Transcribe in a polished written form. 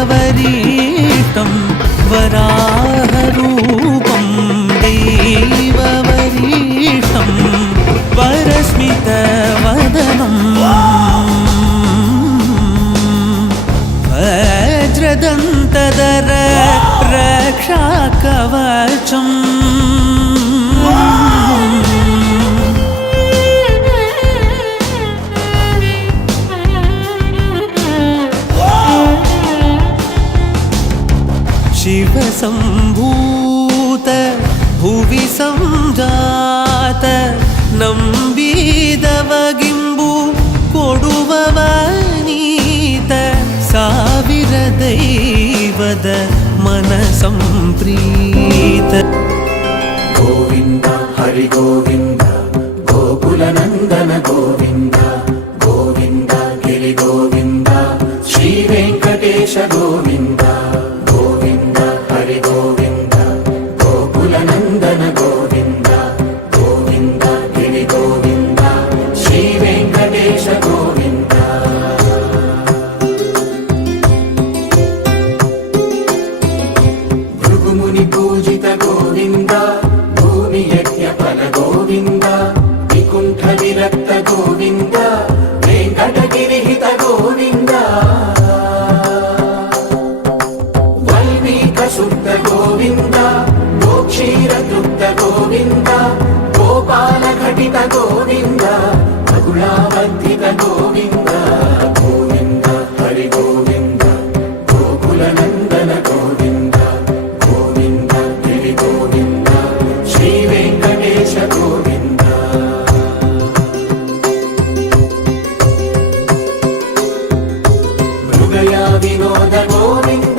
देववरीष्टं वराहरूपं देववरीष्टं परस्मितवदनं वज्रदन्तधर रक्षाकवचम् शिवसम्भूत भुवि संजात ನಂಬಿದವಗಿಂಬು ಕೊಡುವವನೀತ ಸಾವಿರ ದೈವದ ಮನ ಸಂಪ್ರೀತ ಗೋವಿಂದ ಹರಿ ಗೋವಿಂದ ಗೋಕುಲ ನಂದನ ಗೋವಿಂದ ಗೋವಿಂದ ಗಿರಿ ಗೋವಿಂದ ಶ್ರೀ ವೆಂಕಟೇಶ ಗೋವಿಂದ ಗೋವಿಂದ ಹರಿ ಗೋವಿಂದ ಗೋಕುಲ ನಂದನ ಗೋವಿಂದ ಗೋವಿಂದ ಗಿರಿ ಗೋವಿಂದ ಶ್ರೀ ವೆಂಕಟೇಶ ಗೋವಿಂದ ಭೃಗುಮುನಿ ಪೂಜಿತ ಗೋವಿಂದ ಭೂಮಿ ಯಜ್ಞ ಫಲ ಗೋವಿಂದ ವಿಕುಂಠ ವಿರಕ್ತ ಗೋವಿಂದ ವೆಂಕಟಗಿರಿಹಿತ ಗೋವಿಂದ ವಲ್ಮೀಕ ಶುದ್ಧ ಗೋವಿಂದ ಗೋಕ್ಷೀರ ತೃಪ್ತ ಗೋವಿಂದ ಗೋಪಾಲ ಘಟಿತ ಗೋವಿಂದ ಮಗುಳಾವರ್ಧಿತ ಗೋವಿಂದ ಗೋವಿಂದ ಹರಿ ಗೋವಿಂದ ಗೋಕುಲ ನಂದನ ಗೋವಿಂದ ಗೋವಿಂದ ಗಿರಿ ಗೋವಿಂದ ಶ್ರೀ ವೆಂಕಟೇಶ ಗೋವಿಂದ ಹೃದಯ ವಿನೋದ ಗೋವಿಂದ